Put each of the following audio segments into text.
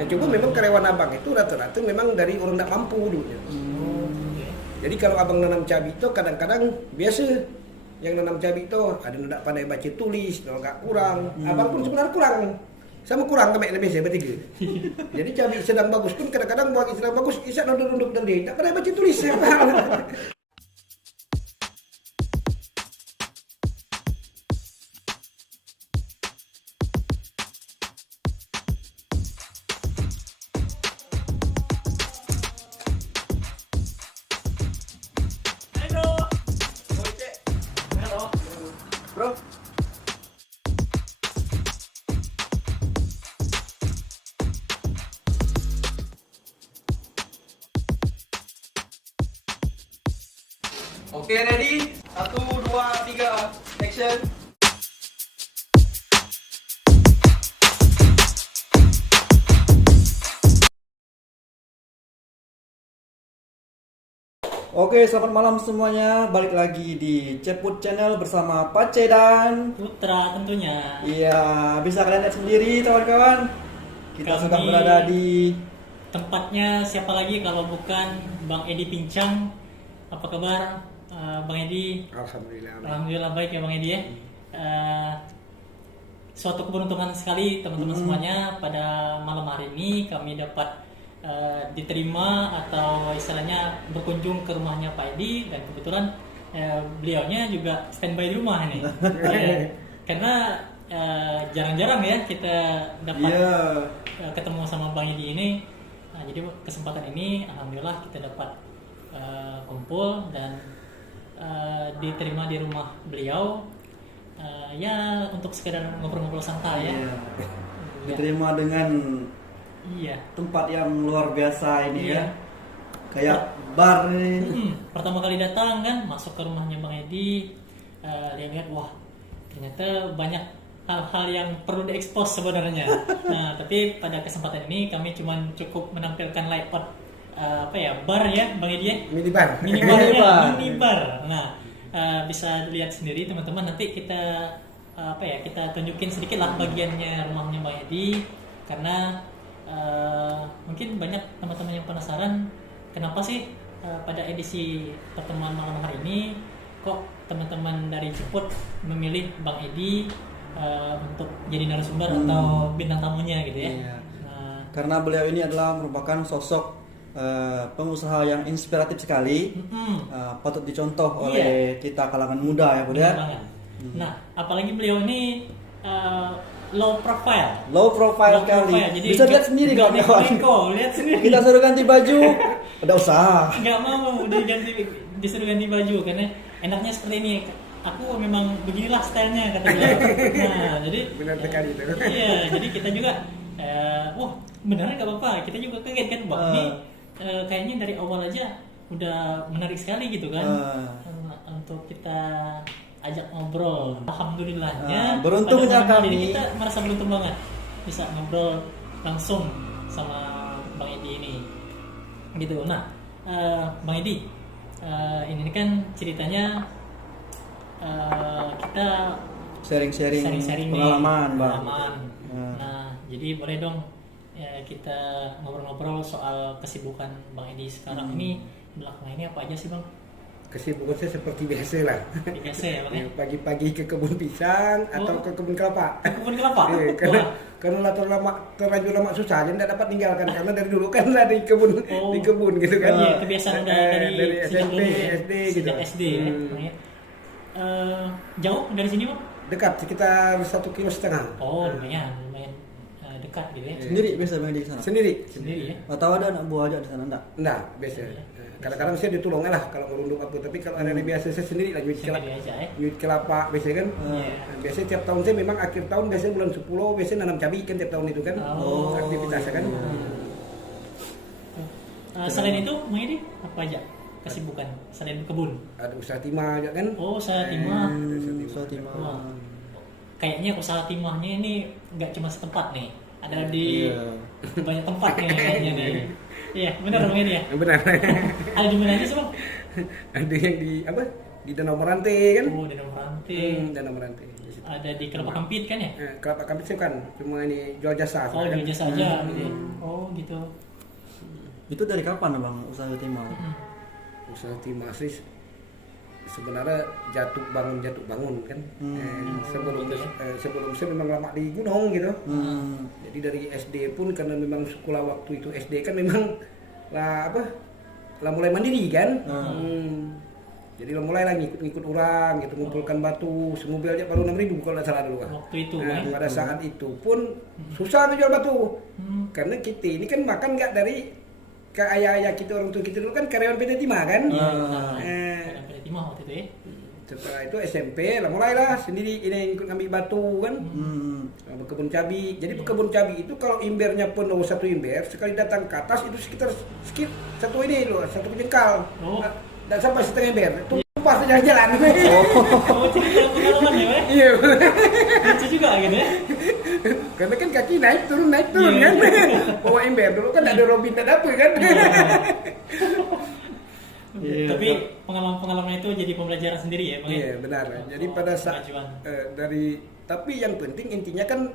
Ya cuma memang karyawan abang itu rata-rata memang dari orang tidak mampu dulunya. Jadi kalau abang nanam cabai itu kadang-kadang biasa yang nanam cabai itu ada yang tidak pandai baca tulis, agak kurang. Abang pun sebenarnya kurang. Sama kurang kami lebih saya bertiga. Jadi cabai sedang bagus pun kadang-kadang bagi sedang bagus isak nunduk-nunduk dan dia tak pandai baca tulis. Bro, oke, ready? 1, 2, 3, action. Oke, selamat malam semuanya. Balik lagi di Ceput Channel bersama Pace dan Putra tentunya. iya, bisa kalian lihat sendiri kawan-kawan. Kita Kami sedang berada di tempatnya siapa lagi kalau bukan Bang Edi Pincang. Apa kabar Bang Edi? Alhamdulillah. Alhamdulillah baik ya Bang Edi ya. Suatu keberuntungan sekali teman-teman semuanya, pada malam hari ini kami dapat diterima atau istilahnya berkunjung ke rumahnya Pak Edi, dan kebetulan beliaunya juga standby di rumah nih. Karena jarang-jarang ya kita dapat ketemu sama Bang Edi ini. Nah, jadi kesempatan ini alhamdulillah kita dapat kumpul dan diterima di rumah beliau, ya untuk sekedar ngobrol-ngobrol santai ya. diterima dengan tempat yang luar biasa ini ya, kayak bar nih. Pertama kali datang kan masuk ke rumahnya Bang Edi, lihat wah ternyata banyak hal-hal yang perlu diekspos sebenarnya. Nah tapi pada kesempatan ini kami cuma cukup menampilkan layout bar ya Bang Edi ya, Minibar. minibar. Nah bisa dilihat sendiri teman-teman, nanti kita kita tunjukin sedikit lah bagiannya rumahnya Bang Edi, karena mungkin banyak teman-teman yang penasaran kenapa sih pada edisi pertemuan malam hari ini kok teman-teman dari Ceput memilih Bang Edi untuk jadi narasumber atau bintang tamunya gitu ya. Iya. Nah, Karena beliau ini adalah merupakan sosok pengusaha yang inspiratif sekali, patut dicontoh oleh kita kalangan muda ya Bud ya. benar banget. Nah apalagi beliau ini low profile, Sekali. jadi Bisa lihat sendiri kawan-kawan. Lihat sendiri. Kita suruh ganti baju, udah usah. Nggak mau disuruh ganti baju karena enaknya seperti ini. Aku memang beginilah stylenya kata beliau. Nah jadi Benar sekali itu. iya, jadi kita juga wah beneran nggak apa-apa. Kita juga kaget kan Bang, ini kayaknya dari awal aja udah menarik sekali gitu kan, untuk kita ajak ngobrol. Alhamdulillahnya beruntungnya pada malam kami. ini kita merasa beruntung banget bisa ngobrol langsung sama Bang Edi ini gitu. Nah Bang Edi, ini kan ceritanya kita Sharing-sharing nih, pengalaman, Bang. Nah jadi boleh dong kita ngobrol-ngobrol soal kesibukan Bang Edi sekarang ini, belakangan ini apa aja sih Bang? Kesibukan saya seperti biasa lah. Biasa ya Bang ya? Pagi-pagi ke kebun pisang atau ke kebun kelapa. Kebun kelapa? Karena terlanjur lama susah, jadi tidak dapat tinggalkan karena dari dulu kan lah di kebun gitu kan. Iya, kebiasaan udah dari SMP, dulu ya? SD gitu. Sejak SD ya. Jauh dari sini Bang? Dekat sekitar 1,5 kilo. Oh lumayan dekat gitu ya. Sendiri biasa Bang di sana. Sendiri Sendiri ya. Atau ada anak buah aja di sana enggak? Nah, biasa. Kadang-kadang saya ditolong lah kalau merunduk apa, tapi kalau hari biasa saya sendiri lah Sendiri aja ya. nyuit kelapa biasanya kan. Biasanya tiap tahun saya memang akhir tahun biasanya bulan 10 biasanya nanam cabai kan tiap tahun itu kan. Aktivitasnya kan. Selain itu Bang Edi apa aja kesibukan selain kebun? Ada usaha timah aja kan. Oh usaha timah. Usaha timah. Wah, kayaknya usaha timahnya ini nggak cuma setempat nih, ada di banyak tempat nih kayaknya nih. Iya benar Bang Edi ya. Benar. Ada di mana aja sih Bang? Ada yang di Danau Merante kan. Oh Danau Merante. Danau Merante. Di situ. ada di Kelapa Kampit kan ya? Kelapa Kampit sih kan, cuma ini jual jasa. Oh, kan? jual jasa aja gitu ya? Oh gitu. Itu dari kapan Bang usaha timah? Usaha timah sih sebenarnya jatuh bangun kan. Sebelum saya memang lama di gunung gitu. Jadi dari SD pun karena memang sekolah waktu itu SD kan memang lah mulai mandiri kan. Jadi lah mulai ngikut orang gitu, ngumpulkan batu, semobil aja baru 6.000 kalau tidak salah dulu kan. Waktu itu Pada saat itu pun susah jual batu. Karena kita ini kan makan nggak dari ke ayah-ayah kita, orang tua kita dulu kan karyawan PT Timah kan. Ada pada timah waktu itu ya? Setelah itu SMP lah mulailah sendiri ini ikut ngambil batu kan. Berkebun cabai. Jadi berkebun cabai itu kalau imbernya penuh satu imber, sekali datang ke atas itu sekitar satu ini loh, satu jengkal. Dan sampai setengah ember. Tumpah jalan-jalan. Oh, cerita pengalaman ya, Pak? Iya. Lucu juga gitu ya? Karena kan kaki naik turun kan. Bawa ember dulu kan ada Robin dan apa kan. Tapi pengalaman-pengalaman itu jadi pembelajaran sendiri ya, Bang? Iya benar. Jadi pada saat tapi yang penting intinya kan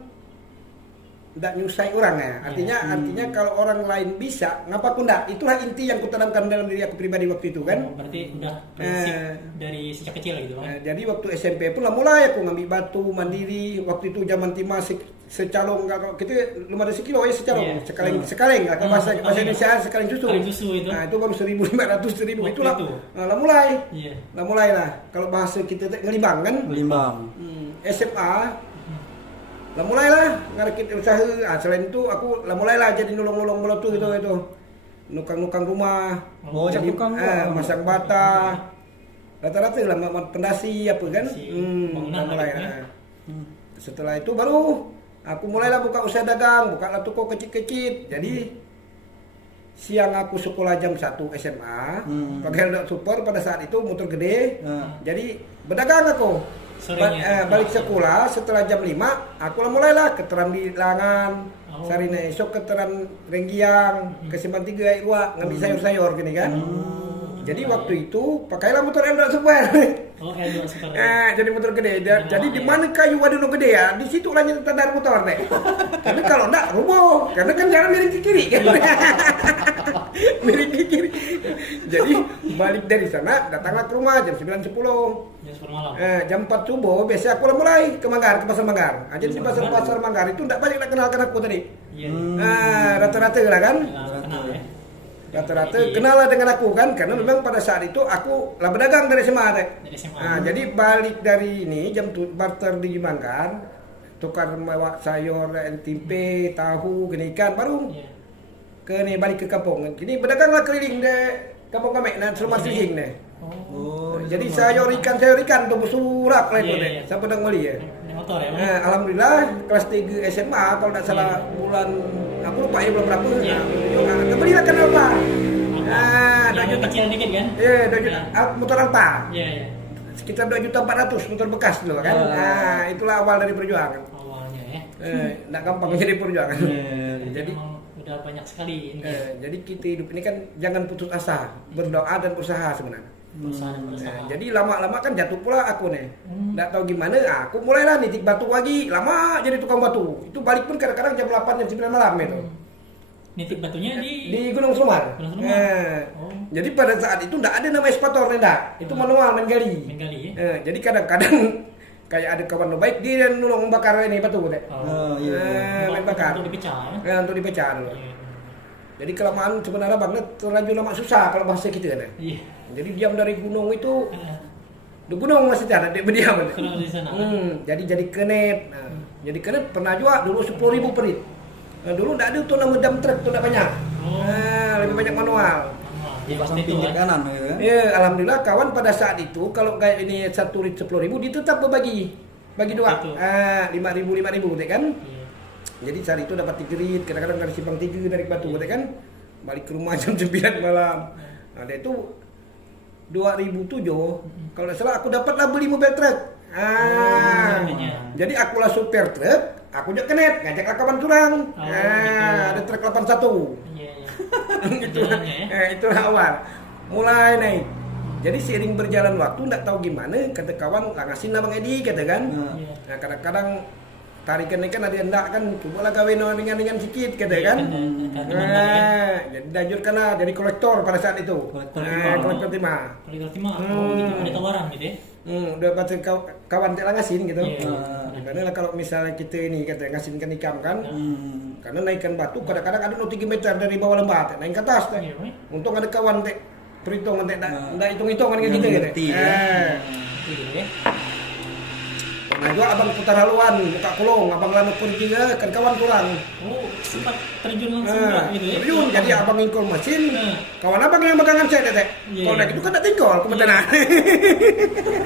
tidak nyusai orang ya. Artinya kalau orang lain bisa, ngapa aku enggak? Itulah inti yang kutanamkan dalam diri aku pribadi waktu itu kan. Berarti udah prinsip dari sejak kecil gitu, Bang? Jadi waktu SMP pun lah mulai aku ngambil batu mandiri. Waktu itu zaman timah secalong, kalau kita belum ada sekilo ya secalong, sekaleng lah kalau bahasa Indonesia sekaleng susu. Itu. Nah itu baru 1.500 1.000 Waktu itulah. itu. Lah mulai. Iya. Lah mulai lah. Kalau bahasa kita ngelimbang kan. Ngelimbang. SMA lah mulailah ngarakit usaha. Selain itu aku lah mulailah jadi nolong-nolong melotu gitu itu. Nukang-nukang rumah. Oh, jadi nukang masang bata. Rata-rata lah pendasi apa kan. Bangunan mulai. ya. Setelah itu baru aku mulailah buka usaha dagang, buka toko kecil-kecil. Jadi siang aku sekolah jam 1 SMA, pakai alat super pada saat itu motor gede. Jadi berdagang aku. Balik sekolah setelah jam 5 aku lah mulailah keteran di Langan, Sarina esok keteran Renggiang, ke Simpang 3 Air Wak, ngambil sayur-sayur gini kan. Jadi waktu itu pakailah motor L2 Super. L2 Super. Jadi motor gede. Jadi di mana kayu waduk gede ya, di situ lah tanda motor deh. Karena kalau enggak rubuh, karena kan jalan miring ke kiri kan. Miring ke kiri. Jadi balik dari sana datanglah ke rumah jam 9.10. Jam 10 malam. Jam 4 subuh biasa aku mulai ke Manggar, ke pasar Manggar. Jadi di pasar Manggar itu enggak banyak nak kenalkan aku tadi. Iya. Rata-rata lah kan. Kenal ya. Rata-rata kenal lah dengan aku kan, karena memang pada saat itu aku lah berdagang dari SMA deh. Dari SMA. Jadi balik dari ini jam barter di Manggar, tukar bawa sayur, tempe, tahu, gini ikan, baru ke nih balik ke kampung. Jadi berdaganglah keliling deh kampung kami, nah rumah sihing deh. Jadi sayur ikan tuh bersurak lah itu deh. Siapa dah beli ya? Motor ya. Alhamdulillah kelas 3 SMA kalau tidak salah bulan aku lupa ya bulan berapa. Kebelilah kan Alfa. Yang kecil dikit kan? Iya, 2 juta motor Alfa. Iya. Sekitar 2.400.000 motor bekas dulu kan. Itulah awal dari perjuangan. Awalnya ya. Nggak gampang jadi perjuangan. Jadi udah banyak sekali ini. Jadi kita hidup ini kan jangan putus asa, berdoa dan usaha sebenarnya. Jadi lama-lama kan jatuh pula aku nih. Nggak tahu gimana, aku mulailah nitik batu lagi. Lama jadi tukang batu. Itu balik pun kadang-kadang jam 8 jam 9 malam itu. Nitik batunya di Gunung Selumar. Jadi pada saat itu nggak ada nama ekskavator, enggak. Itu manual main gali. Jadi kadang-kadang kayak ada kawan lo baik dia nolong membakar ini batu deh. Main bakar. Untuk dipecah. Untuk dipecah dulu. Jadi kelamaan sebenarnya banget terlanjur lama susah kalau bahasa kita kan. Iya. Jadi diam dari gunung itu di gunung masih ada dia berdiam. Di sana. Jadi kenet. Jadi kenet pernah juga dulu 10.000 perit. Dulu enggak ada tuh nama dam truk tuh enggak banyak. Lebih banyak manual. Dipasang pinggir kanan gitu kan. Iya, alhamdulillah kawan pada saat itu kalau kayak ini 1 rit 10.000 dia tetap berbagi. Bagi dua. 5.000 5.000 kan. Jadi saat itu dapat 3 rit, kadang-kadang dari Simpang 3 dari Batu kan. Balik ke rumah jam 9 malam. Nah, itu 2007 kalau tidak salah aku dapatlah beli mobil truk. Jadi aku lah supir truk, aku juga kenet ngajak kawan curang. Ada truk 81. Itulah awal. Mulai naik. Jadi seiring berjalan waktu nggak tahu gimana kata kawan lah ngasin Bang Edi kata kan. Iya. Nah kadang-kadang tarikannya kan ada yang enggak kan coba lah kawin dengan sikit kata kan. Jadi dianjurkan lah jadi kolektor pada saat itu. Kolektor timah. Kolektor timah. Oh gitu, ada tawaran gitu ya. Udah baca kawan tak ngasin gitu. Iya. Karena kalau misalnya kita ini kata ngasinkan ikan kan, karena naikkan batu kadang-kadang ada 3 meter dari bawah lembah, naik ke atas. Iya, Untung ada kawan teh perhitungan teh ndak hitung-hitungan kayak gitu gitu. gitu ya. Nah juga abang putar haluan, buka kolong, abang lanu pun juga kan kawan kurang. Oh, sempat terjun langsung enggak gitu ya. Terjun, jadi abang ngikol mesin, kawan abang yang pegangan saya teh. Iya. Kalau naik itu kan tak tinggal, kebetulan.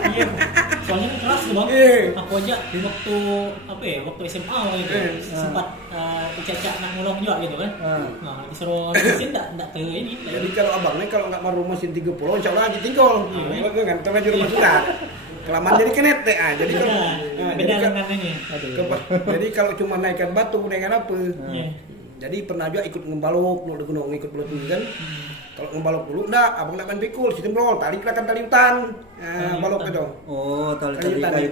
Iya. Soalnya kan keras tuh Bang. Iya. Aku aja di waktu apa ya, waktu SMA gitu. Sempat dicacak nak ngulong juga gitu kan. Nah, disuruh mesin enggak ke ini. Jadi kalau abang nih kalau nggak mau mesin 30, insya Allah aja tinggal. Kan terlanjur rumah surat. Kelamaan jadi kenet teh. Jadi beda dengan ini. jadi kalau cuma naikkan batu dengan apa? Iya. Jadi pernah juga ikut ngembalok dulu di gunung ikut belut kan. Kalau ngembalok dulu enggak, abang nak main pikul, sistem roll, tarik kan tali hutan. Balok itu. Oh, tali Kayu-kayu.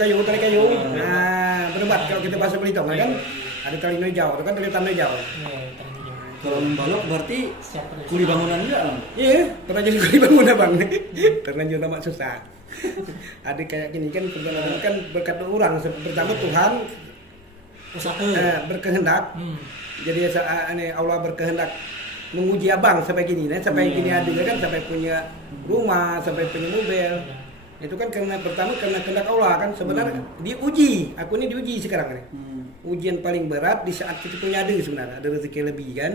kayu. Tali kayu. Nah, berdebat kalau kita bahasa Belitung kan. Ada tali hijau, itu kan tali hutan hijau. Kalau membalok berarti Siapa dulu? kuli bangunan juga Bang. Iya, pernah jadi kuli bangun abang. Terlanjur nama susah. Ada kayak gini kan kebenaran kan berkat orang. Pertama Tuhan Usaha. berkehendak. Jadi Allah berkehendak menguji abang sampai gini, sampai gini ada kan, sampai punya rumah, sampai punya mobil. Itu kan karena pertama karena kehendak Allah kan sebenarnya diuji. Aku ini diuji sekarang nih. Ujian paling berat di saat kita punya ada sebenarnya ada rezeki lebih kan.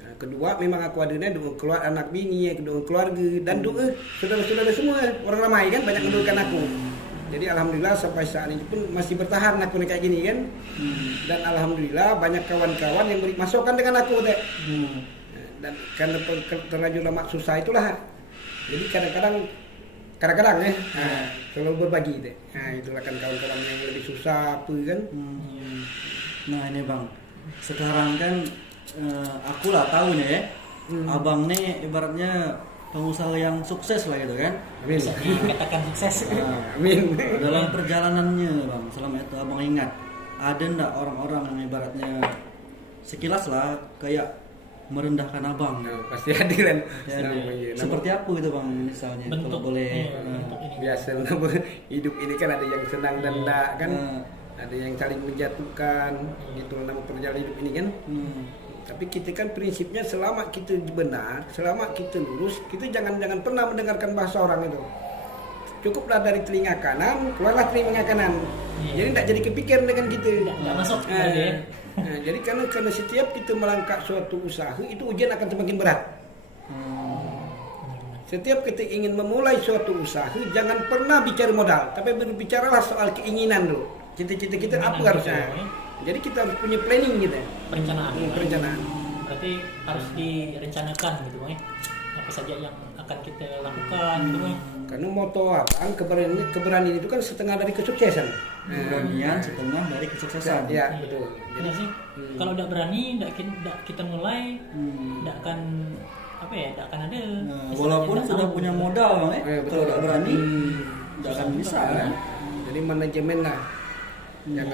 Nah, kedua memang aku adanya doa keluar anak bini, doa keluarga dan doa saudara-saudara semua orang ramai kan banyak mendoakan aku. Jadi alhamdulillah sampai saat ini pun masih bertahan aku kayak gini kan. Dan alhamdulillah banyak kawan-kawan yang beri masukan dengan aku teh. Dan karena terlanjur lama susah itulah. Jadi kadang-kadang ya selalu berbagi deh. Nah itulah kan kawan-kawan yang lebih susah apa kan. Nah ini Bang, sekarang kan aku lah tahu nih ya, abang nih ibaratnya pengusaha yang sukses lah gitu kan. Amin. Bisa dikatakan sukses. Amin. Dalam perjalanannya Bang, selama itu abang ingat ada ndak orang-orang yang ibaratnya sekilas lah kayak merendahkan abang? Nah, pasti ada kan. Seperti apa gitu Bang misalnya Bentuk, kalau boleh? bentuk ini. Biasa hidup ini kan ada yang senang dan enggak kan. Ada yang saling menjatuhkan gitu nama perjalanan hidup ini kan. Tapi kita kan prinsipnya selama kita benar, selama kita lurus, kita jangan pernah mendengarkan bahasa orang itu. Cukuplah dari telinga kanan, keluarlah telinga kanan. Jadi tidak jadi kepikiran dengan kita. Nggak masuk. Jadi karena setiap kita melangkah suatu usaha itu ujian akan semakin berat. Setiap kita ingin memulai suatu usaha, jangan pernah bicara modal, tapi berbicaralah soal keinginan dulu. Cita-cita kita apa harusnya. Jadi kita harus punya planning gitu. Perencanaan. Berarti harus direncanakan gitu Bang. Apa saja yang akan kita lakukan gitu Bang. Karena moto abang keberanian itu kan setengah dari kesuksesan. Keberanian setengah dari kesuksesan. Ya betul. Jadi sih kalau udah berani, udah kita mulai, udah akan apa ya? Udah akan ada. Walaupun sudah punya modal Bang kalau udah berani, udah akan bisa kan. Jadi manajemen lah yang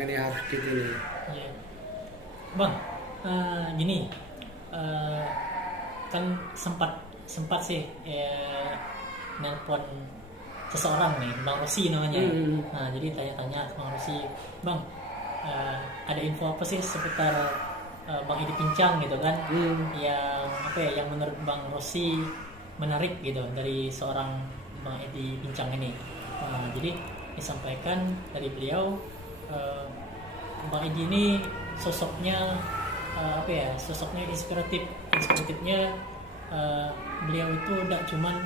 ini harus kita ini. Iya. Bang, gini, kan sempat sih nelpon seseorang nih, Bang Rosi namanya. Nah, jadi tanya-tanya ke Bang Rosi, Bang, ada info apa sih seputar Bang Edi Pincang gitu kan? Yang apa ya? Yang menurut Bang Rosi menarik gitu dari seorang Bang Edi Pincang ini. Jadi disampaikan dari beliau, Bang Edi ini sosoknya apa ya? Sosoknya inspiratifnya beliau itu tidak cuman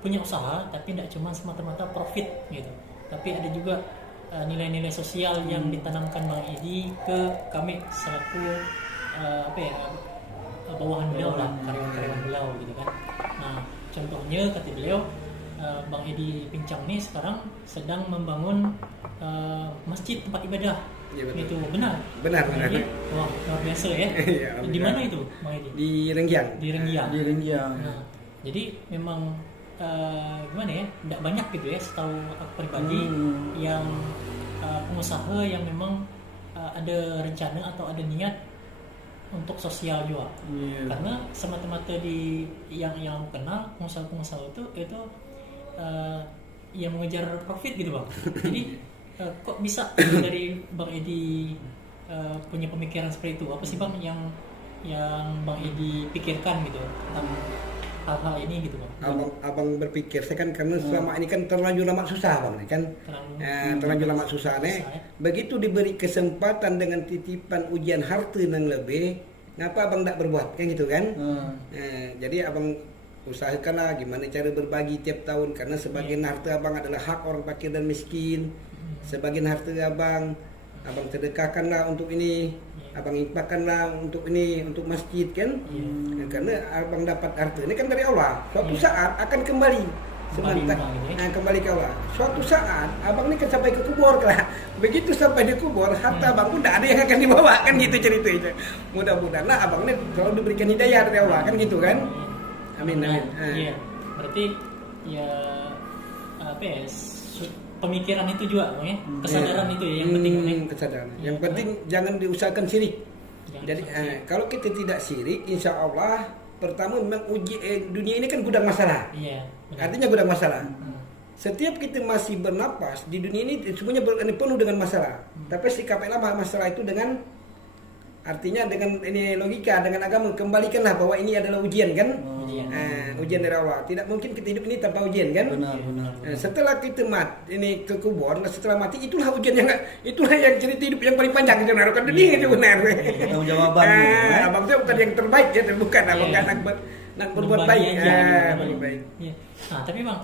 punya usaha, tapi tidak cuma semata-mata profit gitu, tapi ada juga nilai-nilai sosial yang ditanamkan Bang Edi ke kami selaku apa ya, bawahan beliau lah, karyawan-karyawan beliau gitu kan. Nah contohnya kata beliau, Bang Edi Pincang ini sekarang sedang membangun masjid tempat ibadah. Ya, itu benar. Jadi, wah luar biasa ya. Di mana itu Bang Edi? Di Renggiang. Di Renggiang. Di Renggiang. Nah, Jadi memang gimana ya, tidak banyak gitu ya setahu aku pribadi yang pengusaha yang memang ada rencana atau ada niat untuk sosial juga. Karena semata-mata di yang aku kenal pengusaha-pengusaha itu yang mengejar profit gitu bang. Jadi kok bisa dari Bang Edi punya pemikiran seperti itu? Apa sih bang yang Bang Edi pikirkan gitu tentang hal-hal ini gitu bang? Abang berpikir saya kan karena selama ini kan terlanjur lama susah bang nih kan, terlanjur lama susah nih. Begitu diberi kesempatan dengan titipan ujian harta dan lebih, ngapa abang tak berbuat kan gitu kan? Jadi abang usahakanlah gimana cara berbagi tiap tahun, karena sebagian harta abang adalah hak orang fakir dan miskin. Sebagian harta abang sedekahkanlah untuk ini, abang infakkanlah untuk ini, untuk masjid kan. Karena abang dapat harta ini kan dari Allah, suatu saat akan kembali kembali ke Allah. Suatu saat abang ini kan sampai ke kubur lah. Begitu sampai di kubur, harta abang pun tidak ada yang akan dibawa kan gitu ceritanya. Mudah-mudahan lah abang ini selalu diberikan hidayah dari Allah kan gitu kan. Amin. Iya, berarti ya apa ya, pemikiran itu juga ya, kesadaran itu ya yang penting. Kesadaran. Yang penting jangan diusahakan syirik. Jadi kalau kita tidak syirik, insya Allah pertama memang dunia ini kan gudang masalah. Iya. Benar. Artinya gudang masalah. Setiap kita masih bernapas di dunia ini semuanya penuh dengan masalah. Tapi sikaplah masalah itu dengan artinya dengan ini logika, dengan agama, kembalikanlah bahwa ini adalah ujian kan? Ujian dari Allah. Tidak mungkin kita hidup ini tanpa ujian kan? Benar. Setelah kita ini ke kubur, setelah mati itulah ujian itulah yang cerita hidup yang paling panjang itu benar kan? Itu benar. Tanggung jawaban. Abang itu bukan yang terbaik ya, bukan abang nak berbuat baik. Berbuat baik. Nah, tapi Bang,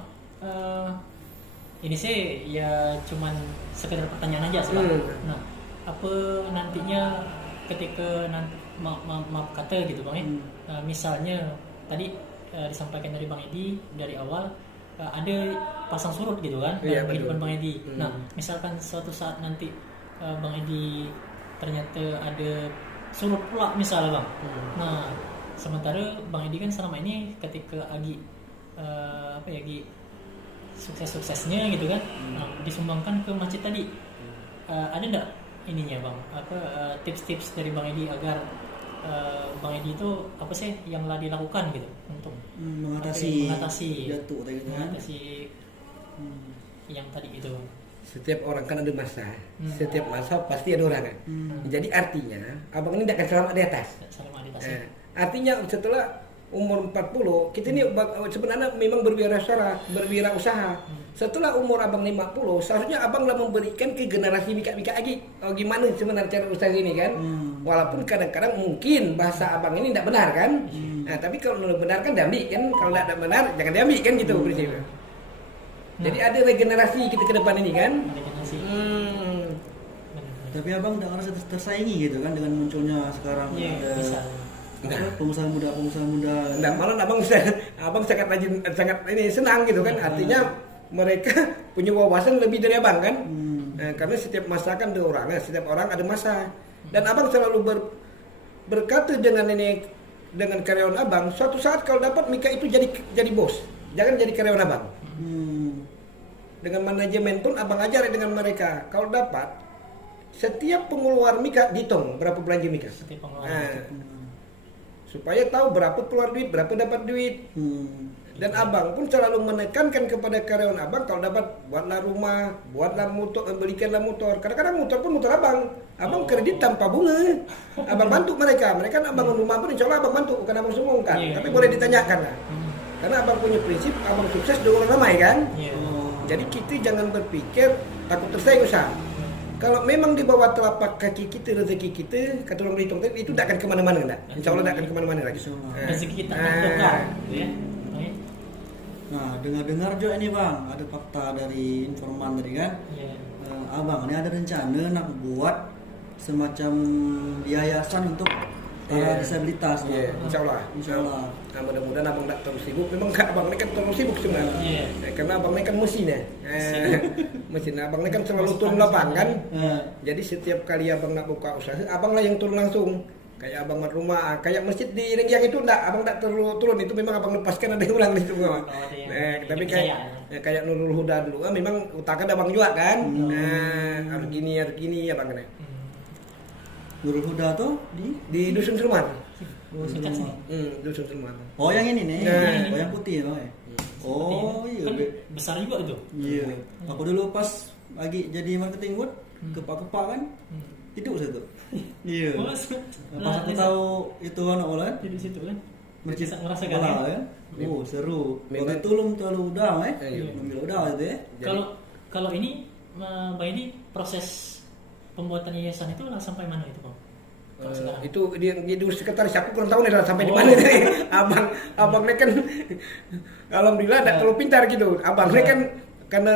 ini sih ya cuman sekedar pertanyaan aja sih Bang. Nah, apa nantinya ketika nanti maaf kata gitu bang ya, misalnya tadi disampaikan dari Bang Edi dari awal ada pasang surut gitu kan dalam kehidupan Bang Edi. Nah misalkan suatu saat nanti Bang Edi ternyata ada surut pula misalnya bang. Nah sementara Bang Edi kan selama ini ketika Agi sukses-suksesnya gitu kan, disumbangkan ke masjid tadi. Ada enggak ininya bang, tips-tips dari Bang Edi agar Bang Edi itu apa sih yang telah dilakukan gitu untuk mengatasi jatuh gitu kan? Mengatasi yang tadi itu. Setiap orang kan ada masa, setiap masa pasti ada orang kan. Jadi artinya abang ini tidak akan selamat di atas. Artinya setelah umur 40 kita ini sebenarnya memang berwirausaha. Setelah umur abang 50 seharusnya abang lah memberikan ke generasi bika-bika lagi. Gimana sebenarnya cara usaha ini kan? Walaupun kadang-kadang mungkin bahasa abang ini tidak benar kan? Tapi kalau benar kan diambil kan? Kalau tidak benar jangan diambil kan gitu prinsipnya. Jadi ada regenerasi kita ke depan ini kan? Tapi abang tidak merasa tersaingi gitu kan dengan munculnya sekarang ada pengusaha muda. Nah, malah abang sangat rajin, sangat ini senang gitu kan. Artinya mereka punya wawasan lebih dari abang kan. Karena setiap masa kan ada orang, setiap orang ada masa. Dan abang selalu berkata dengan karyawan abang, suatu saat kalau dapat Mika itu jadi bos, jangan jadi karyawan abang. Dengan manajemen pun abang ajar dengan mereka. Kalau dapat setiap pengeluaran Mika dihitung berapa belanja Mika. Supaya tahu berapa keluar duit, berapa dapat duit. Dan abang pun selalu menekankan kepada karyawan abang, kalau dapat buatlah rumah, buatlah motor, belikanlah motor. Kadang-kadang motor pun motor abang kredit tanpa bunga. Abang bantu mereka abang rumah pun insya Allah abang bantu, bukan abang sungguhkan. Tapi boleh ditanyakan lah. Karena abang punya prinsip, abang sukses dengan orang ramai kan. Jadi kita jangan berpikir takut tersaing usaha. Kalau memang di bawah telapak kaki kita rezeki kita, kata orang berhitung tadi, itu tidak akan kemana-mana enggak. Insya Allah tidak akan kemana-mana lagi. Rezeki kita berkah, ya. Nah, dengar-dengar juga ini bang, ada fakta dari informan tadi kan. Abang ini ada rencana nak buat semacam yayasan untuk disabilitas. Insya Allah. Nah, mudah-mudahan abang tak terlalu sibuk. Memang abang ini kan terlalu sibuk sebenarnya. Karena abang ini kan mesin ya. Mesin abang ini kan selalu turun lapangan kan. Jadi setiap kali abang nak buka usaha, abang lah yang turun langsung. Kayak abang rumah, kayak masjid di Renggiang itu enggak, abang enggak terlalu turun, itu memang abang lepaskan ada yang ulang di situ. Tapi kayak Nurul Huda dulu, memang utakan abang juga kan. Harus gini abang kena. Nurul Huda tuh Di Dusun Sulman. Dekat sini. Dusun Sulman. Oh yang ini nih, Nah. yang putih ya. Oh iya. Kan besar juga itu. Iya. Aku dulu pas lagi jadi marketing wood, kepak-kepak kan, tidur saya tuh. Iya. Oh, Pas aku tahu itu anak bola kan, di situ kan. Mercik Merasa bola kan. kan. Oh seru. Memang- Waktu itu belum terlalu udah Iya. Ambil udah itu ya. Kalau ini Bang Edi, proses pembuatan yayasan itu lah sampai mana itu, Bang? Kalau sekarang? Itu di sekretaris aku kurang tahu nih lah sampai di mana nih. Abangnya kan alhamdulillah enggak terlalu pintar gitu. Abangnya kan karena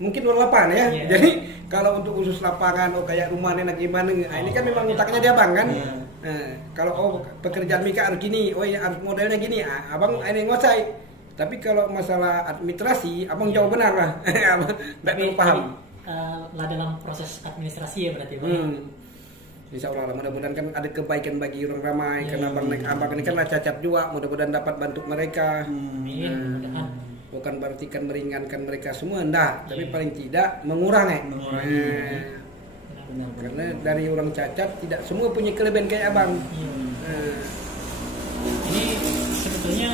mungkin lapangan ya. Iya. Jadi kalau untuk khusus lapangan kayak rumah nenek gimana, ini kan memang utaknya dia abang kan. Iya. Nah, kalau pekerjaan Mika harus gini, ya harus modelnya gini, abang ini ngosai. Tapi kalau masalah administrasi, abang jauh benar lah. Abang enggak terlalu paham. Lah dalam proses administrasi ya berarti, Bang. Insya Allah lah, mudah-mudahan kan ada kebaikan bagi orang ramai. Karena abang ini kan lah cacat juga, mudah-mudahan dapat bantu mereka. Amin, mudah-mudahan. Bukan berarti kan meringankan mereka semua, enggak. Tapi paling tidak mengurangi. Benar. Karena dari orang cacat tidak semua punya kelebihan kayak abang. Ini sebetulnya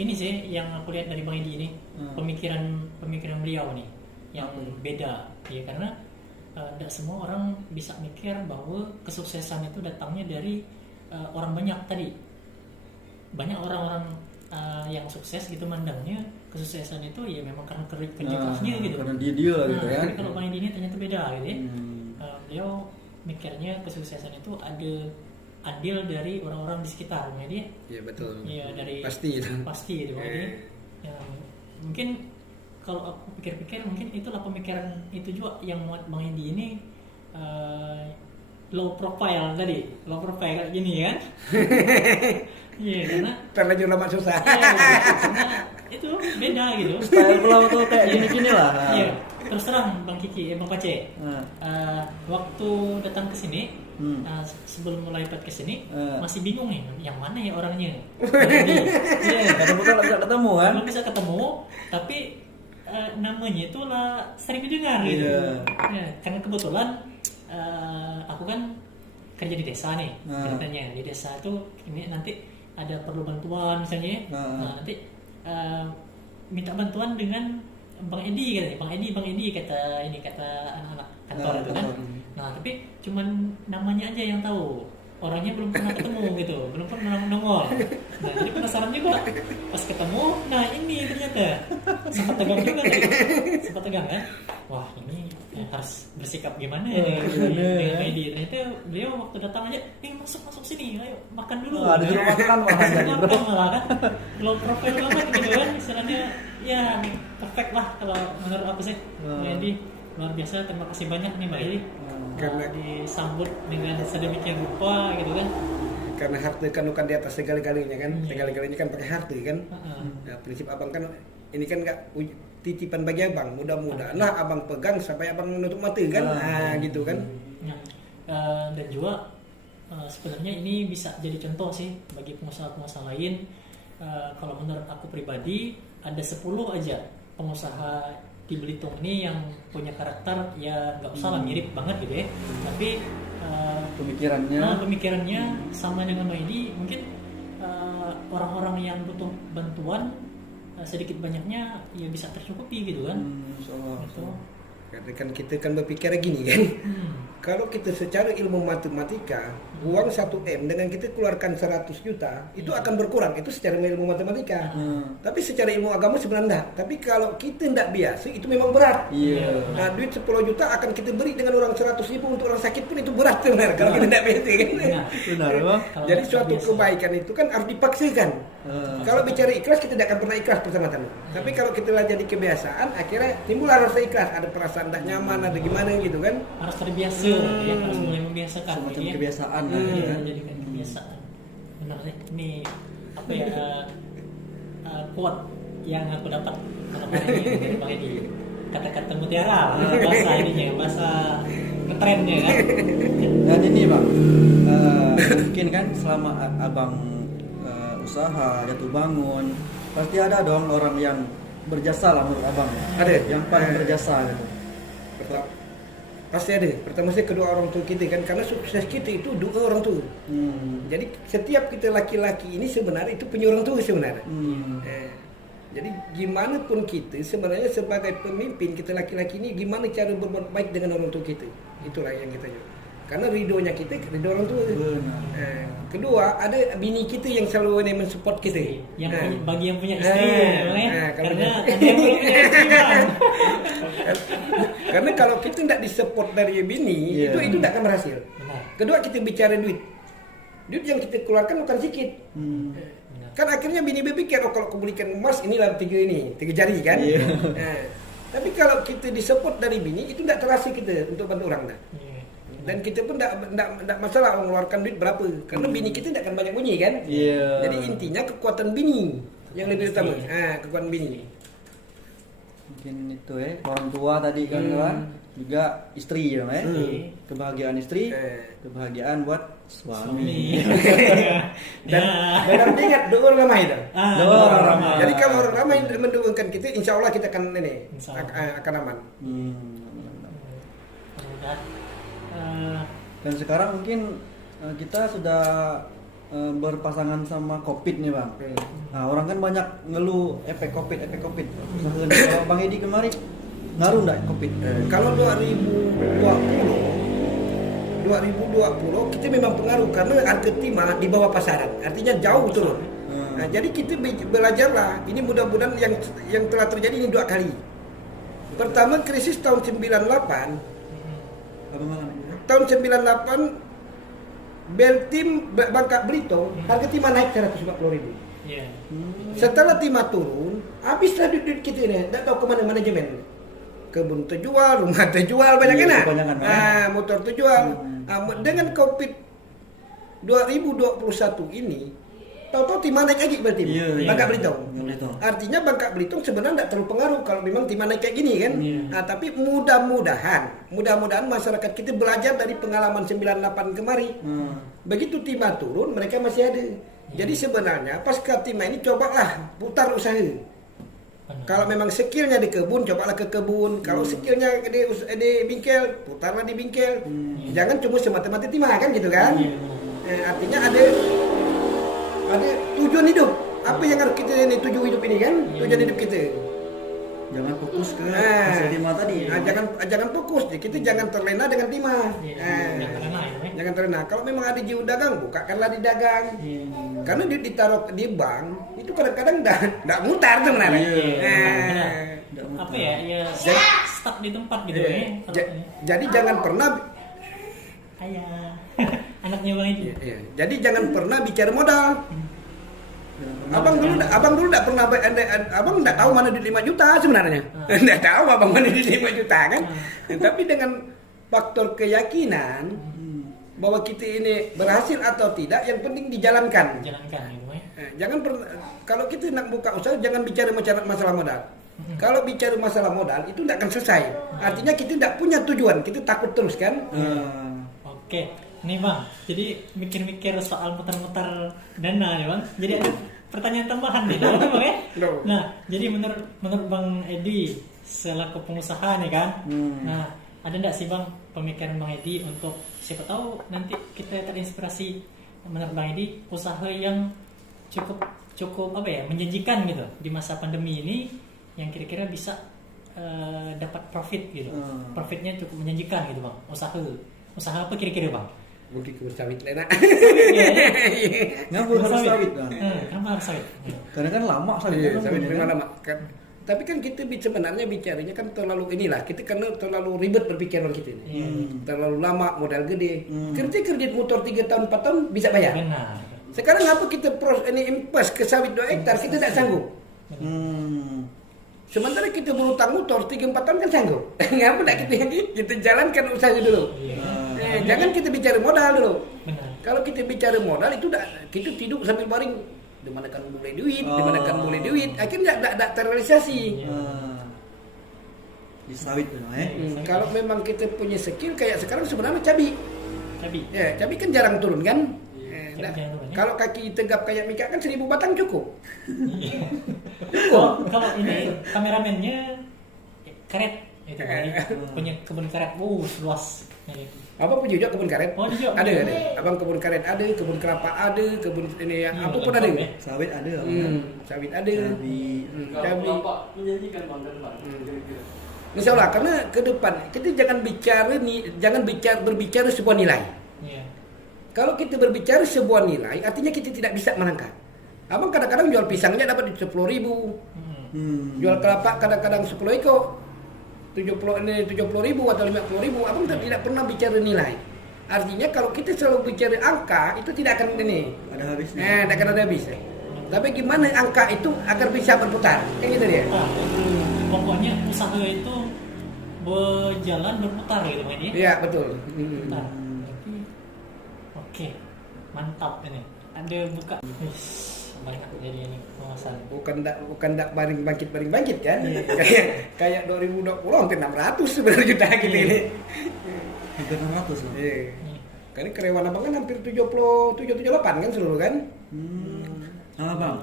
ini sih yang aku lihat dari Bang Edi ini, pemikiran beliau nih yang beda ya, karena tidak semua orang bisa mikir bahwa kesuksesan itu datangnya dari orang banyak tadi. Banyak orang-orang yang sukses gitu mandangnya kesuksesan itu ya memang karena kerja kerasnya gitu. Karena dia gitu ya. Tapi kalau Bang Edi ini ternyata beda gitu ya. Beliau mikirnya kesuksesan itu ada andil dari orang-orang di sekitar, Bang Edi. Iya betul. Iya, dari Pasti itu. Pasti itu, Bang Edi. Ya, mungkin kalau aku pikir-pikir mungkin itulah pemikiran itu juga yang membuat Bang Edi ini low profile tadi, low profile kayak gini kan? Iya, karena Terlanjur lama susah. karena itu beda gitu. Style pulau tuh kayak gini-gini lah. Iya, terus terang Bang Kiki, Bang Pace. Waktu datang ke sini, sebelum mulai podcast ini masih bingung nih, yang mana ya orangnya? Iya, Kadang-kadang nggak bisa ketemu kan? belum bisa ketemu, tapi namanya itu lah sering didengar gitu. Iya. Ya, karena kebetulan aku kan kerja di desa nih, katanya di desa itu ini nanti ada perlu bantuan misalnya, nanti minta bantuan dengan Bang Edi katanya, Bang Edi kata anak-anak kantor itu kan. Nah tapi cuman namanya aja yang tahu, orangnya belum pernah ketemu gitu, belum pernah nongol. Nah jadi penasaran juga pas ketemu, nah ini ternyata sempat tegang juga tadi, sempat tegang kan. Wah ini harus bersikap gimana ya dengan Edi. Ternyata beliau waktu datang aja, masuk sini, ayo makan dulu. Disuruh makan malah jadi makan malah kan, low profile banget gitu kan, istilahnya ya perfect lah kalau menurut aku sih. Mbak Edi luar biasa, terima kasih banyak nih Mbak Edi karena disambut dengan sedemikian rupa gitu kan. Karena harta kan bukan di atas segala-galanya kan, segala-galanya kan pakai harta kan. Nah, prinsip abang kan ini kan nggak titipan bagi abang, mudah-mudahan lah abang pegang sampai abang menutup mata kan, gitu kan. Dan juga sebenarnya ini bisa jadi contoh sih bagi pengusaha-pengusaha lain. Kalau menurut aku pribadi ada 10 aja pengusaha di Belitung ini yang punya karakter ya nggak usah lah mirip banget gitu ya, tapi pemikirannya sama dengan Mbak Edi. Mungkin orang-orang yang butuh bantuan sedikit banyaknya ya bisa tercukupi gitu kan. Gitu. Karena kan kita kan berpikir gini kan, kalau kita secara ilmu matematika, uang 1M dengan kita keluarkan 100 juta, itu akan berkurang, itu secara ilmu matematika. Tapi secara ilmu agama sebenarnya enggak. Tapi kalau kita tidak biasa, itu memang berat. Nah, duit 10 juta akan kita beri dengan orang 100 ribu untuk orang sakit pun itu berat sebenarnya, kalau kita tidak biasa kan. Benar, Bang. Jadi suatu kebaikan itu kan harus dipaksakan. Kalau bicara ikhlas, kita tidak akan pernah ikhlas pertama-tama. Tapi kalau kita lah jadi kebiasaan, akhirnya timbul rasa ikhlas, ada perasaan tidak nyaman, ada gimana gitu kan. Harus terbiasa, ya, harus mulai membiasakan. Semacam ya. kebiasaan Jadikan kebiasaan. Benar sih. Ini apa ya quote yang aku dapat dari Bang Edi. kata-kata mutiara bahasa ininya, bahasa ngetrennya kan. Dan ini bang, mungkin kan selama abang usaha jatuh bangun, pasti ada dong orang yang berjasa lah menurut abang. Ada. Yang paling berjasa gitu. Pasti ada. Pertama sih kedua orang tua kita kan, karena sukses kita itu dua orang tua. Jadi setiap kita laki-laki ini sebenarnya itu punya orang tua sebenarnya. Jadi gimana pun kita sebenarnya sebagai pemimpin, kita laki-laki ini gimana cara berbuat baik dengan orang tua kita. Itulah yang kita juga. Karena ridhonya kita, ridho orang tua. Kedua, ada bini kita yang selalu mensupport kita. Yang bagi yang punya istri, karena ada yang belum punya istri. Karena kalau kita tidak disupport dari bini, itu tidak akan berhasil. Kedua, kita bicara duit. Duit yang kita keluarkan bukan sedikit. Kan akhirnya bini berpikir, oh kalau aku belikan emas inilah 3 jari kan. Tapi kalau kita disupport dari bini, itu tidak terasa kita untuk bantu orang. Dan kita pun tidak masalah mengeluarkan duit berapa, karena bini kita tidak akan banyak bunyi kan. Jadi intinya kekuatan bini yang lebih utama. Kekuatan bini. Mungkin itu orang tua tadi kan, juga istri ya, kebahagiaan istri, kebahagiaan buat suami. Dan ingat dua orang ramai dah. Dua orang ramai. Jadi kalau orang ramai mendukungkan kita, insya Allah kita akan akan aman. Dan sekarang mungkin kita sudah berpasangan sama COVID nih bang. Nah orang kan banyak ngeluh efek COVID. Kalau Bang Edi kemarin ngaruh nggak COVID? Kalau 2020 kita memang pengaruh karena harga timah di bawah pasaran, artinya jauh turun. Nah, jadi kita belajarlah. Ini mudah-mudahan yang telah terjadi ini 2 kali. Pertama krisis tahun 98. Tahun 98 Beltim Bangka Belitung harga timah naik 140.000. Setelah timah turun, habislah duit kita ini. Tidak tahu kemana manajemen. Kebun terjual, rumah terjual, banyak enak. Motor terjual. Dengan COVID 2021 ini, tahu-tahu timah naik lagi berarti Bangka Belitung. Artinya Bangka Belitung sebenarnya tidak terlalu pengaruh kalau memang timah naik kayak gini kan. Tapi mudah-mudahan masyarakat kita belajar dari pengalaman 98 kemarin. Begitu timah turun, mereka masih ada. Jadi sebenarnya pasca timah ini cobalah putar usaha. Kalau memang skillnya di kebun, cobalah ke kebun. Kalau skillnya di bingkel, putarlah di bingkel. Jangan cuma semata-mata timah kan gitu kan. Artinya ada tujuan hidup. Apa yang harus kita tuju hidup ini kan? Tujuan hidup kita. Jangan fokus ke hasil timah tadi. Jangan fokus. Kita jangan terlena dengan timah. Jangan terlena. Kalau memang ada jiwa dagang, bukakanlah di dagang. Karena ditaruh di bank itu kadang-kadang tidak mutar sebenarnya. Apa ya stuck di tempat gitu Jadi jangan pernah anaknya Bang Edi. Jadi jangan pernah bicara modal. Abang dulu tidak pernah, abang tidak tahu mana duit 5 juta sebenarnya. Tidak tahu abang mana duit 5 juta kan. Tapi dengan faktor keyakinan bahwa kita ini berhasil atau tidak, yang penting dijalankan. Jangan pernah, kalau kita nak buka usaha jangan bicara masalah modal. Kalau bicara masalah modal itu tidak akan selesai. Artinya kita tidak punya tujuan, kita takut terus kan. Oke, nih Bang. Jadi mikir-mikir soal muter-muter dana nih Bang. Jadi ada pertanyaan tambahan nih, Bang ya. Nah, jadi menurut Bang Edi selaku pengusaha nih kan. Nah, ada enggak sih Bang pemikiran Bang Edi untuk siapa tahu nanti kita terinspirasi menurut Bang Edi usaha yang cukup apa ya, menjanjikan gitu di masa pandemi ini yang kira-kira bisa dapat profit gitu. Profitnya cukup menjanjikan gitu Bang. Usaha apa kira-kira Bang? Mungkin sawit lena. Ngapa harus sawit? Kenapa harus sawit? Karena kan lama sawit. Sawit memang lama kan. Tapi kan kita sebenarnya bicaranya kan terlalu inilah, kita karena terlalu ribet berpikiran kita ini. Terlalu lama, modal gede. Kredit motor 3 tahun 4 tahun bisa bayar. Benar. Sekarang apa kita invest ke sawit 2 hektar kita tidak sanggup. Sementara kita berutang motor 3-4 tahun kan sanggup. Ngapa tidak kita jalankan usaha dulu. Jangan kita bicara modal dulu. Benar. Kalau kita bicara modal itu kita tidur sambil baring. Di mana kan boleh duit, akhirnya tidak terrealisasi. di sawit tuh, Kalau memang kita punya skill kayak sekarang sebenarnya cabai. Ya, cabai kan jarang turun kan? Cabai jarang turun, ya. Kalau kaki tegap kayak Mika kan 1000 batang cukup. Kalau ini kameramennya karet itu punya kebun karet, luas. Apa punya juga kebun karet? Oh, juga. Ada. Abang kebun karet ada, kebun kelapa ada, kebun ini yang apa pun ada. Sawit ada, Sawit ada. cabai. Cabai. Insya Allah, karena ke depan kita jangan berbicara sebuah nilai. Iya. Kalau kita berbicara sebuah nilai, artinya kita tidak bisa menangkap. Abang kadang-kadang jual pisangnya dapat 10.000, jual kelapa kadang-kadang 10 ekor, 70.000 atau 50.000. Abang tidak pernah bicara nilai. Artinya kalau kita selalu bicara angka itu tidak akan Ada habisnya. tidak akan ada habis. Tapi gimana angka itu agar bisa berputar? Kan gitu dia. Pokoknya usaha itu berjalan berputar gitu Pak Edi. Iya, betul. Berputar. Berarti oke, mantap ini. Ada buka. Banyak jadi ini pemasaran. Bukan tak baring bangkit kan? Iya. Kayak 2020 hampir 600 sebenarnya juta gitu ini. Hampir 600 loh. Iya. Karena karyawan abang kan hampir 78 kan seluruh kan? Nah, Bang,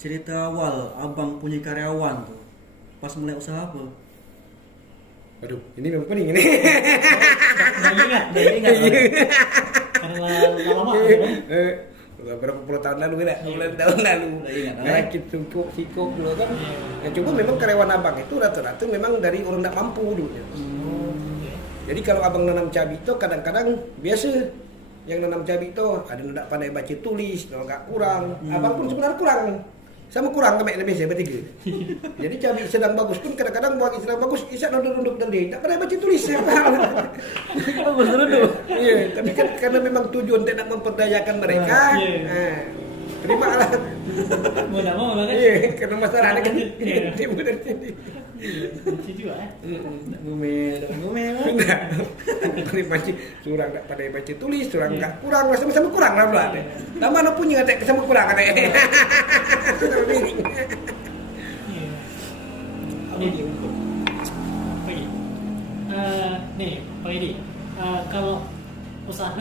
cerita awal abang punya karyawan tuh pas mulai usaha apa? Aduh, ini memang pening ini. Udah ingat. Karena lama kan? Berapa puluh tahun lalu kan? 10 tahun lalu. Rakit sikuk dulu kan. Ya coba memang karyawan abang itu rata-rata memang dari orang tak mampu dulunya. Jadi kalau abang nanam cabai itu kadang-kadang biasa yang nanam cabai itu ada yang tak pandai baca tulis, agak kurang. Abang pun sebenarnya kurang. Sama kurang kami lebih saya bertiga. Jadi cabai sedang bagus pun kadang-kadang buat sedang bagus isak nunduk-nunduk tadi. Tak pandai baca tulis saya. Bagus nunduk. Iya, tapi kan karena memang tujuan tidak memperdayakan mereka. Terimalah. Mau tak mau kan? Iya, karena masalahnya kan timbul dari sini. Lucu juga Ngomel. Ini masih surang tak pandai baca tulis, surang tak kurang, sama-sama kurang lah pula. Tambah no punya kata sama kurang kata. Nih, Pak Edi, kalau usaha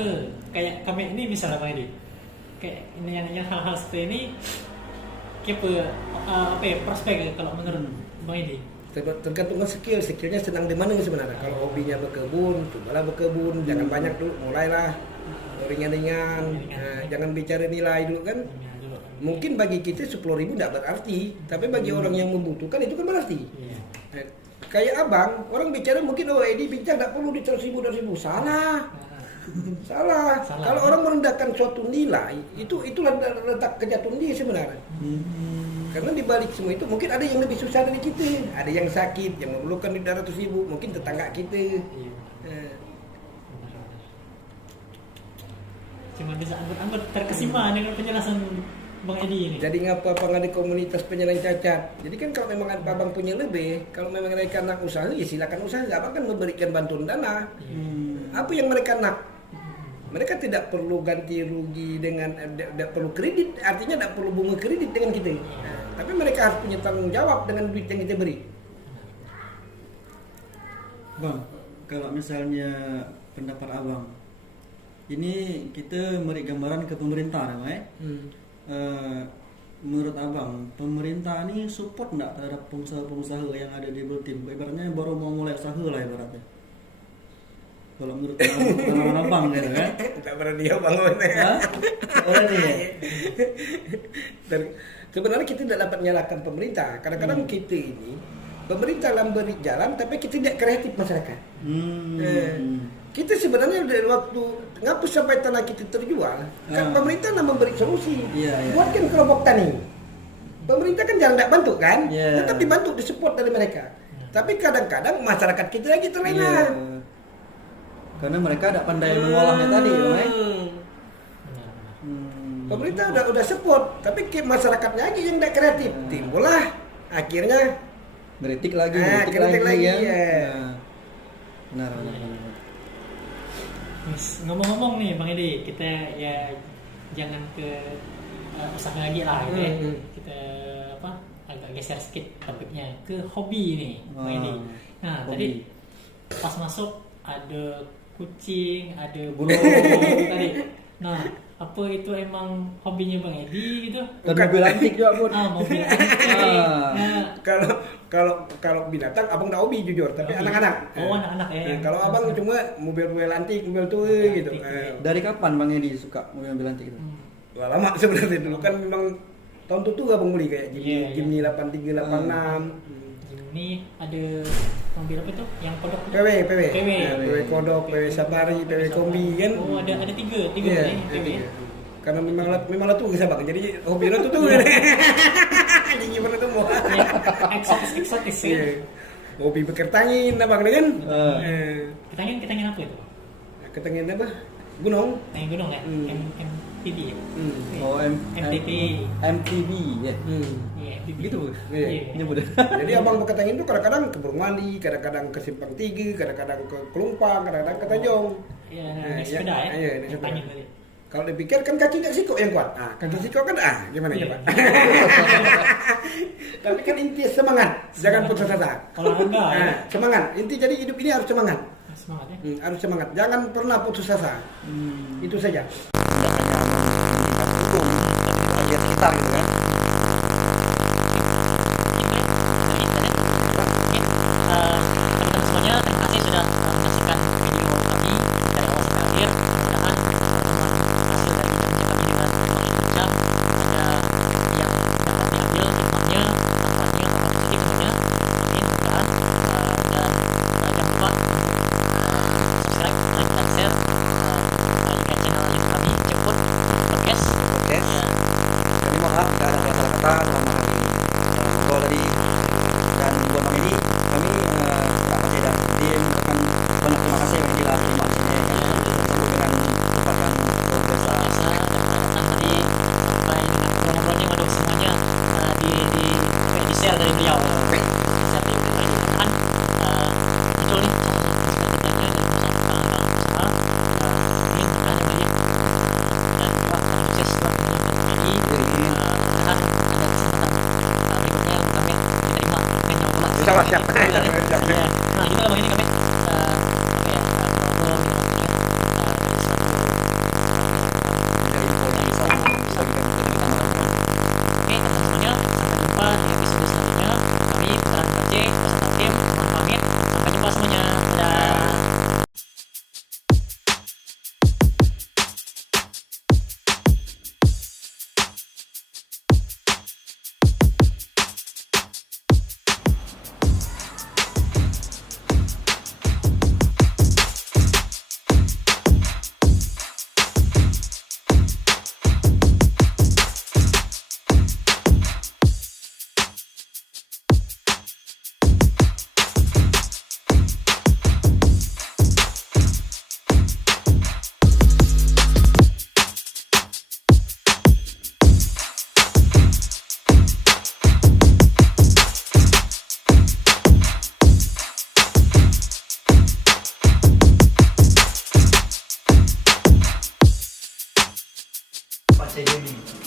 kayak kami ini misalnya Pak Edi, kayak ini yang hal-hal seperti ini, prospek kalau menurut Bang Edi? Tergantung skillnya senang di mana sebenarnya. Kalau hobinya berkebun, cobalah berkebun, jangan banyak dulu, mulailah ringan-ringan, jangan bicara nilai dulu kan. Mungkin bagi kita 10.000 tidak berarti, tapi bagi orang yang membutuhkan itu kan berarti. Kayak abang, orang bicara mungkin Edi bincang tidak perlu di 100.000 salah. Kalau orang merendahkan suatu nilai, itulah letak kejatuhan dia sebenarnya. Karena di balik semua itu mungkin ada yang lebih susah dari kita, ada yang sakit, yang memerlukan di 200.000, mungkin tetangga kita. Cuma bisa anggut-anggut terkesima dengan penjelasan Bang Edi ini. Jadi ngapa ada komunitas penyandang cacat? Jadi kan kalau memang abang punya lebih, kalau memang mereka nak usaha, ya silakan usaha. Abang kan memberikan bantuan dana. Apa yang mereka nak? Mereka tidak perlu ganti rugi dengan tidak perlu kredit, artinya tidak perlu bunga kredit dengan kita. Tapi mereka harus punya tanggung jawab dengan duit yang kita beri. Bang, kalau misalnya pendapat abang, ini kita beri gambaran ke pemerintah, menurut abang, pemerintah ini support nggak terhadap pengusaha-pengusaha yang ada di Bultim? Ibaratnya baru mau mulai usaha lah ibaratnya. Kalau menurut abang gitu kan? Tak pernah dia bangun. Dan sebenarnya kita tidak dapat menyalahkan pemerintah. Kadang-kadang kita ini pemerintah memberi jalan, tapi kita tidak kreatif masyarakat. Kita sebenarnya dari waktu ngapus sampai tanah kita terjual, kan pemerintah memberi solusi. Buatkan kelompok tani. Pemerintah kan jangan tidak bantu kan? Tetap dibantu, disupport dari mereka. Tapi kadang-kadang masyarakat kita lagi terlena. Karena mereka tidak pandai mengolahnya tadi, Pemerintah udah support, tapi masyarakatnya lagi yang tidak kreatif. Timbullah akhirnya kritik lagi, kritik lagi ya. Benar. Ngomong-ngomong nih Bang Edi, kita ya jangan ke usaha lagi lah gitu ya. Kita agak geser sedikit topiknya ke hobi nih, Bang Edi. Nah, hobi. tadi pas masuk ada kucing, ada burung tadi. Nah, apa itu emang hobinya Bang Edi gitu? Dan mobil antik juga pun. Mobil antik. Nah, Kalau binatang abang tak hobi jujur, tapi hobi. anak-anak. Anak-anak ya. Kalau abang cuma mobil-mobil antik, mobil tua gitu. Dari kapan Bang Edi suka mobil antik itu? Wah, lama sebenarnya dulu kan memang tahun itu abang beli kayak Iya, Jimny 83, 86. Ini ada mobil apa itu? Yang kodok itu? PW. PW. PW kodok, PW safari, PW kombi kan. Oh, ada tiga Iya, ya, PW. iya. Karena memang tuh bang, jadi hobi itu tuh. Jadi gimana tuh mau? Ya, eksotis ya. Iya. Hobi berkertangin abang kan? Ketangin apa itu? Ketangin apa? Gunung. Tangin gunung ya? MTB ya? Oh, MTB. MTB ya. Iya, MTB. Gitu Bu. Iya. Nyebut. Jadi abang berketangin tuh kadang-kadang ke Burmali, kadang-kadang ke Simpang 3, kadang-kadang ke Kelumpang, kadang-kadang ke Tanjung. Iya, naik sepeda ya? Iya, naik sepeda. Tangin tadi. Kalau dipikir kan kaki nggak siko yang kuat. Kaki siko kan gimana Iya. coba? Tapi kan inti semangat, jangan putus asa. Olahraga ya? Semangat. Inti jadi hidup ini harus semangat. Semangat ya? Harus semangat. Jangan pernah putus asa. Itu saja. Tidak hanya meningkat hukum, tapi juga bagian sekitar gitu kan. Teman-teman semuanya, terima kasih sudah menyaksikan video kami dari awal sampai akhir. Mudah-mudahan hasil dari bincang kami dengan Bang Edi ada yang dapat diambil hikmahnya, manfaatnya, maupun positif tentunya. Amin. Mudah-mudahan dan jangan lupa untuk subscribe, like, dan share juga channel YouTube kami Ceput Podcast. Oke. Kami maaf jika ada kata-kata dalam hal ini. Ngobrol tadi dan buat Bang Edi, kami Pak Aceh dan tim akan banyak terima kasih Bang Edi lah terima kasihnya dengan merupakan biasa. Biasa dan harapan tadi sampai dengan ngobrol-ngobrolnya waduh semuanya di share dari beliau. Share dari beliau ini mudah-mudahan muncul nih cita-cita dari masyarakat usaha. Amin mudah-mudahan ya dan juga sukses buat teman-teman lagi. Mudah-mudahan ada kesempatan berikutnya kami diterima dengan pula. Insyaallah siap. Ya. Nah, gitu lah Bang Edi kami. Oke, teman-temannya, sampai jumpa di episode selanjutnya. Kami Peran Aceh beserta tim mohon pamit. Sampai jumpa semuanya. Dadah. Pak Aceh Gaming.